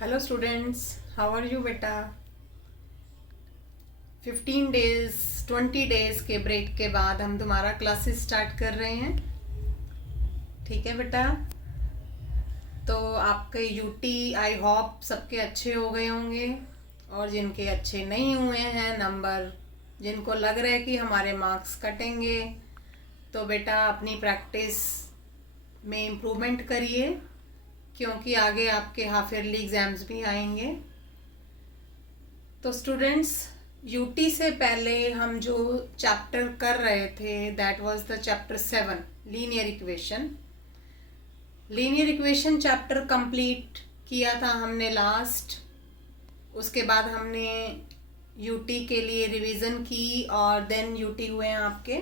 Hello students, how are you बेटा। 15 days 20 days के break के बाद हम तुम्हारा क्लासेस स्टार्ट कर रहे हैं। ठीक है बेटा। तो आपके यूटी आई होप सबके अच्छे हो गए होंगे, और जिनके अच्छे नहीं हुए हैं नंबर, जिनको लग रहा है कि हमारे मार्क्स कटेंगे, तो बेटा अपनी प्रैक्टिस में इम्प्रूवमेंट करिए, क्योंकि आगे आपके हाफ ईयरली एग्ज़ाम्स भी आएंगे। तो स्टूडेंट्स, यूटी से पहले हम जो चैप्टर कर रहे थे that was the chapter 7, linear equation. Linear equation chapter complete किया था हमने लास्ट। उसके बाद हमने यूटी के लिए रिवीजन की और देन यूटी हुए हैं आपके।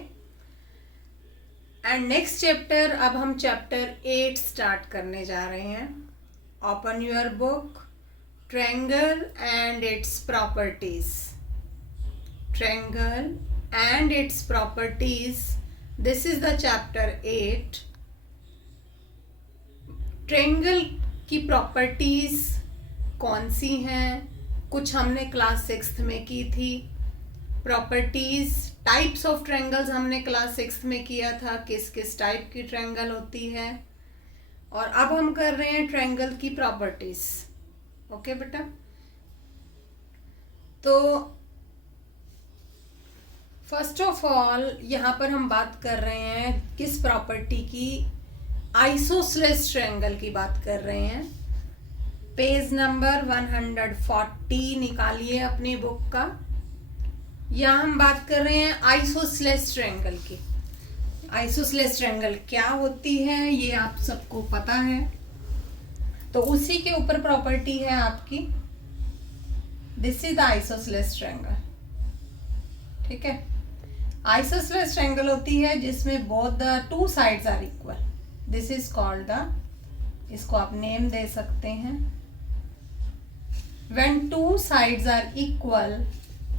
एंड नेक्स्ट चैप्टर, अब हम चैप्टर 8 स्टार्ट करने जा रहे हैं। Open your book, triangle and its properties. Triangle and its properties. This is the chapter 8. Triangle की प्रॉपर्टीज कौन सी हैं, कुछ हमने क्लास 6 में की थी। प्रॉपर्टीज, टाइप्स ऑफ ट्रायंगल्स हमने क्लास 6 में किया था, किस किस टाइप की ट्रायंगल होती है। और अब हम कर रहे हैं ट्रायंगल की प्रॉपर्टीज। ओके बेटा। तो फर्स्ट ऑफ ऑल यहाँ पर हम बात कर रहे हैं किस प्रॉपर्टी की, आइसोसेलेस ट्रायंगल की बात कर रहे हैं। पेज नंबर 140 निकालिए अपनी बुक का। यहाँ हम बात कर रहे हैं आइसोसेलेस ट्रायंगल की। आइसोसेलेस ट्रायंगल क्या होती है ये आप सबको पता है, तो उसी के ऊपर प्रॉपर्टी है आपकी। This is the isosceles triangle. ठीक है। आइसोसेलेस ट्रायंगल होती है जिसमें both the two sides are equal. This is called the, इसको आप नेम दे सकते हैं, when two sides are equal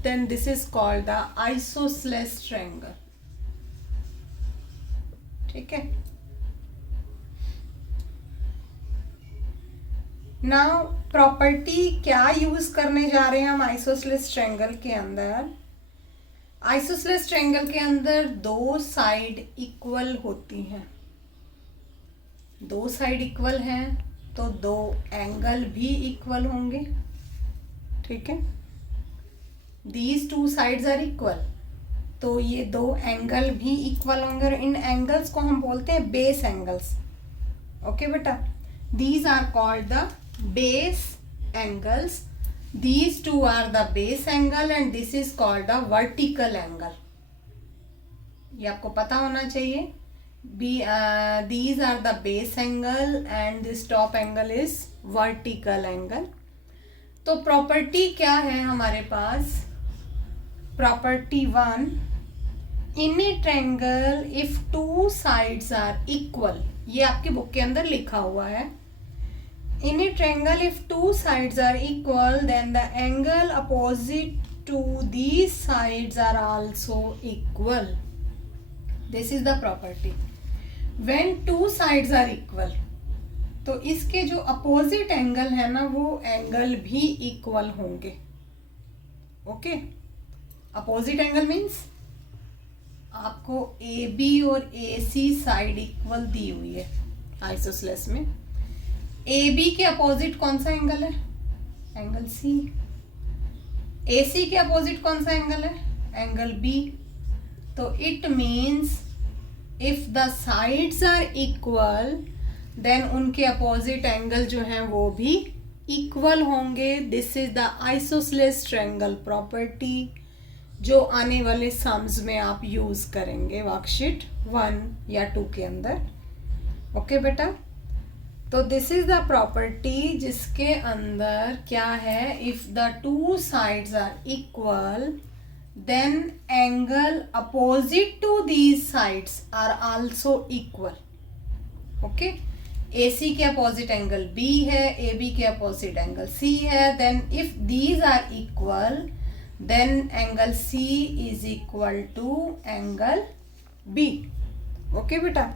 then this is called the isosceles triangle. ठीक है। नाउ प्रॉपर्टी क्या यूज करने जा रहे हैं हम आइसोसेलेस ट्रायंगल के अंदर। आइसोसेलेस ट्रायंगल के अंदर दो साइड इक्वल होती हैं। दो साइड इक्वल हैं तो दो एंगल भी इक्वल होंगे। ठीक है। These two sides are equal, तो ये दो एंगल भी इक्वल होंगे, और इन एंगल्स को हम बोलते हैं बेस एंगल्स। ओके बेटा। These are called the base angles. These two are the base angle and this is called the vertical angle. ये आपको पता होना चाहिए। These are the base angle and this top angle is vertical angle. तो property क्या है हमारे पास। Property 1, in a triangle if two sides are equal, ये आपकी बुक के अंदर लिखा हुआ है। In a triangle, if two sides are equal, then the angle opposite to these sides are also equal. This is the property. When two sides are equal, तो इसके जो opposite angle है ना, वो angle भी equal होंगे। Okay? Opposite angle means आपको AB और AC साइड इक्वल दी हुई है आइसोसेलेस में। ए बी के अपोजिट कौन सा एंगल है, एंगल सी। ए सी के अपोजिट कौन सा एंगल है, एंगल बी। तो it means if the sides are equal then उनके अपोजिट एंगल जो हैं वो भी इक्वल होंगे। This is the isosceles triangle property, जो आने वाले सम्स में आप यूज करेंगे वर्कशीट 1 या 2 के अंदर। ओके बेटा। तो दिस इज द प्रॉपर्टी जिसके अंदर क्या है, if the two sides are equal then angle opposite to these sides are also equal. Okay. A C के अपोजिट एंगल बी है, ए बी के अपोजिट एंगल सी है। Then if these are equal then angle C is equal to angle B. Okay बेटा।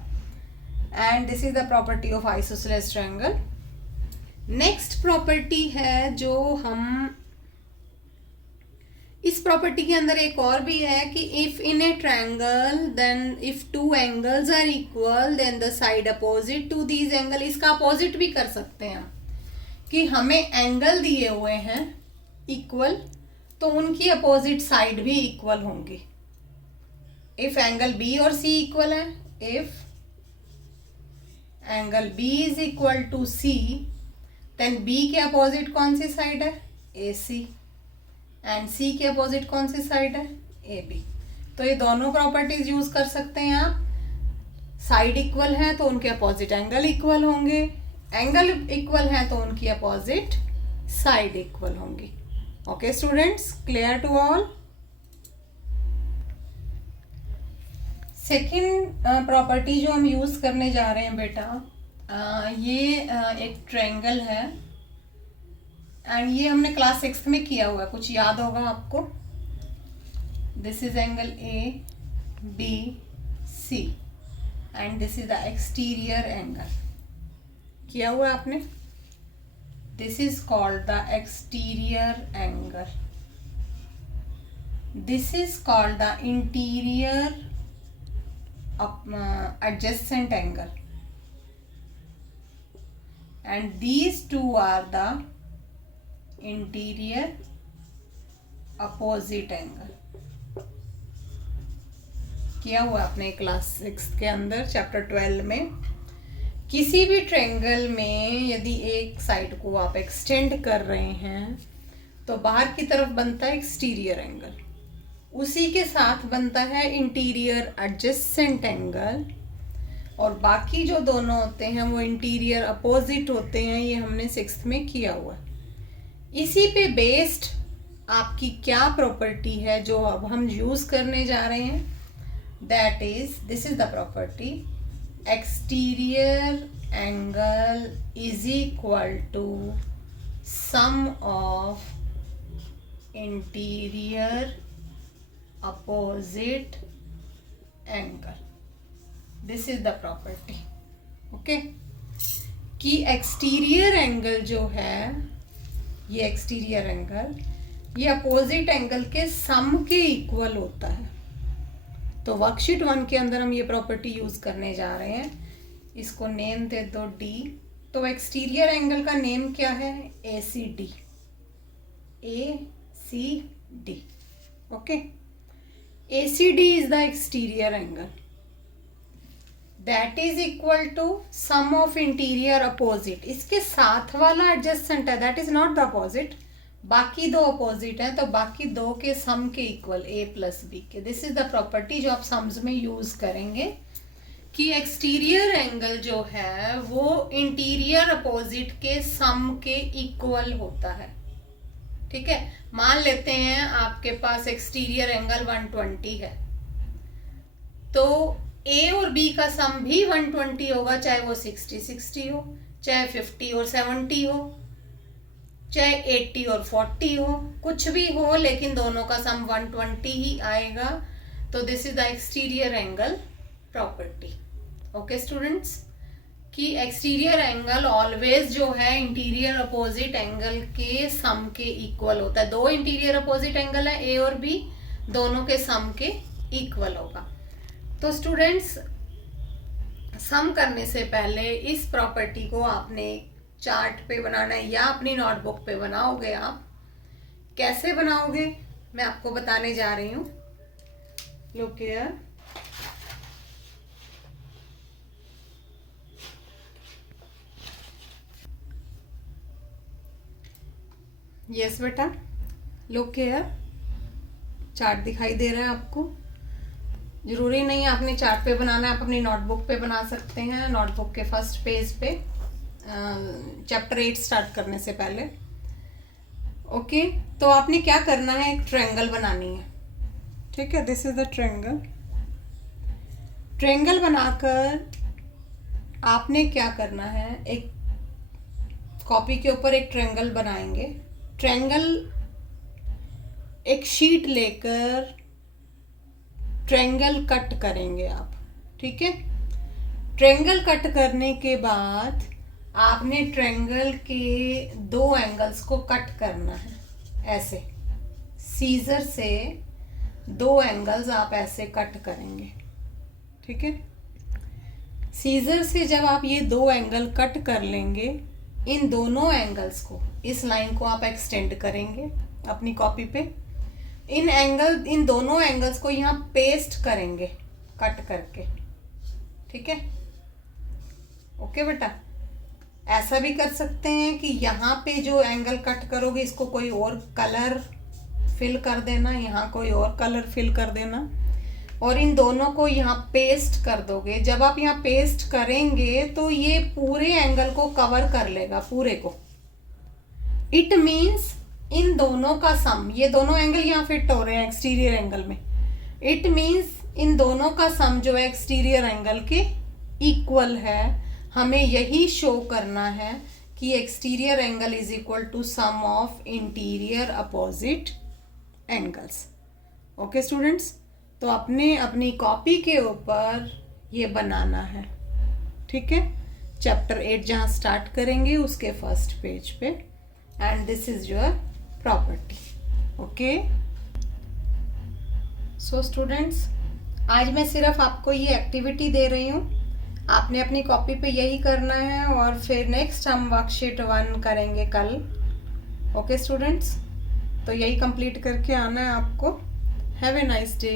And this is the property of isosceles triangle. Next property है जो हम, इस property के अंदर एक और भी है कि if in a triangle then if two angles are equal then the side opposite to these angle, इसका अपोजिट भी कर सकते हैं हम कि हमें एंगल दिए हुए हैं इक्वल, तो उनकी अपोजिट साइड भी इक्वल होंगी। इफ एंगल बी और सी इक्वल है, if angle B is equal to C then B के अपोजिट कौन सी साइड है, ए सी, एंड सी के अपोजिट कौन सी साइड है, ए बी। तो ये दोनों प्रॉपर्टीज यूज कर सकते हैं आप। साइड इक्वल है तो उनके अपोजिट एंगल इक्वल होंगे, एंगल इक्वल है तो उनकी अपोजिट साइड इक्वल होंगी। Okay students, clear to all. Second property जो हम यूज करने जा रहे हैं बेटा, ये एक ट्रायंगल है एंड ये हमने क्लास 6 में किया हुआ है, कुछ याद होगा आपको। This is angle A B C and this is the exterior angle, किया हुआ है आपने। This is called the exterior angle, this is called the interior adjacent angle and these two are the interior opposite angle। किया हुआ आपने class 6 के अंदर chapter 12 में। किसी भी ट्रायंगल में यदि एक साइड को आप एक्सटेंड कर रहे हैं तो बाहर की तरफ बनता है एक्सटीरियर एंगल, उसी के साथ बनता है इंटीरियर एडजेसेंट एंगल, और बाकी जो दोनों होते हैं वो इंटीरियर अपोजिट होते हैं। ये हमने 6th में किया हुआ है। इसी पे बेस्ड आपकी क्या प्रॉपर्टी है जो अब हम यूज करने जा रहे हैं, that is, this is the property, exterior angle is equal to sum of interior opposite angle। This is the property. Okay, कि एक्सटीरियर एंगल जो है, ये एक्सटीरियर एंगल ये अपोजिट एंगल के सम के इक्वल होता है। तो वर्कशीट 1 के अंदर हम ये प्रॉपर्टी यूज करने जा रहे हैं। इसको नेम दे दो डी। तो एक्सटीरियर एंगल का नेम क्या है, A C D, A C D. Okay, ACD is the exterior angle that is equal to sum of interior opposite। इसके साथ वाला adjacent है, that is not the opposite, बाकी दो opposite हैं तो बाकी दो के sum के equal A plus B के। this is the property जो आप sums में use करेंगे कि exterior angle जो है वो interior opposite के sum के equal होता है। ठीक है, मान लेते हैं आपके पास एक्सटीरियर एंगल 120 है, तो ए और बी का सम भी 120 होगा, चाहे वो 60-60 हो, चाहे 50 और 70 हो, चाहे 80 और 40 हो, कुछ भी हो, लेकिन दोनों का सम 120 ही आएगा। तो this is the exterior angle property. Okay students, कि एक्सटीरियर एंगल ऑलवेज जो है इंटीरियर अपोजिट एंगल के सम के इक्वल होता है। दो इंटीरियर अपोजिट एंगल है ए और बी, दोनों के सम के इक्वल होगा। तो स्टूडेंट्स, सम करने से पहले इस प्रॉपर्टी को आपने चार्ट पे बनाना है या अपनी नोटबुक पे बनाओगे। आप कैसे बनाओगे मैं आपको बताने जा रही हूँ। लुक हियर, यस बेटा, लुक हियर, चार्ट दिखाई दे रहा है आपको। जरूरी नहीं आपने चार्ट पे बनाना है, आप अपनी नोटबुक पे बना सकते हैं। नोटबुक के फर्स्ट पेज पे चैप्टर 8 स्टार्ट करने से पहले। ओके, तो आपने क्या करना है, एक ट्रायंगल बनानी है। ठीक है, this is the triangle. Triangle बनाकर आपने क्या करना है, एक कॉपी के ऊपर एक ट्रायंगल बनाएंगे। ट्रायंगल एक शीट लेकर ट्रायंगल कट करेंगे आप। ठीक है, ट्रायंगल कट करने के बाद आपने ट्रायंगल के दो एंगल्स को कट करना है ऐसे, सीजर से दो एंगल्स आप ऐसे कट करेंगे, ठीक है। सीजर से जब आप ये दो एंगल कट कर लेंगे, इन दोनों एंगल्स को, इस लाइन को आप एक्सटेंड करेंगे अपनी कॉपी पे, इन दोनों एंगल्स को यहाँ पेस्ट करेंगे कट करके, ठीक है। ओके बेटा, ऐसा भी कर सकते हैं कि यहाँ पे जो एंगल कट करोगे इसको कोई और कलर फिल कर देना, यहाँ कोई और कलर फिल कर देना, और इन दोनों को यहाँ पेस्ट कर दोगे। जब आप यहाँ पेस्ट करेंगे तो ये पूरे एंगल को कवर कर लेगा, पूरे को। इट मीन्स इन दोनों का सम, ये दोनों एंगल यहाँ फिट हो रहे हैं एक्सटीरियर एंगल में, इट मीन्स इन दोनों का सम जो है एक्सटीरियर एंगल के इक्वल है। हमें यही शो करना है कि exterior angle is equal to sum of interior opposite angles. Okay students, तो अपनी कॉपी के ऊपर ये बनाना है, ठीक है। चैप्टर 8 जहाँ स्टार्ट करेंगे उसके फर्स्ट पेज पे, and this is your property. Okay, so students, आज मैं सिर्फ आपको ये एक्टिविटी दे रही हूँ, आपने अपनी कॉपी पे यही करना है, और फिर नेक्स्ट हम वर्कशीट 1 करेंगे कल। ओके स्टूडेंट्स, तो यही कंप्लीट करके आना है आपको। Have a nice day.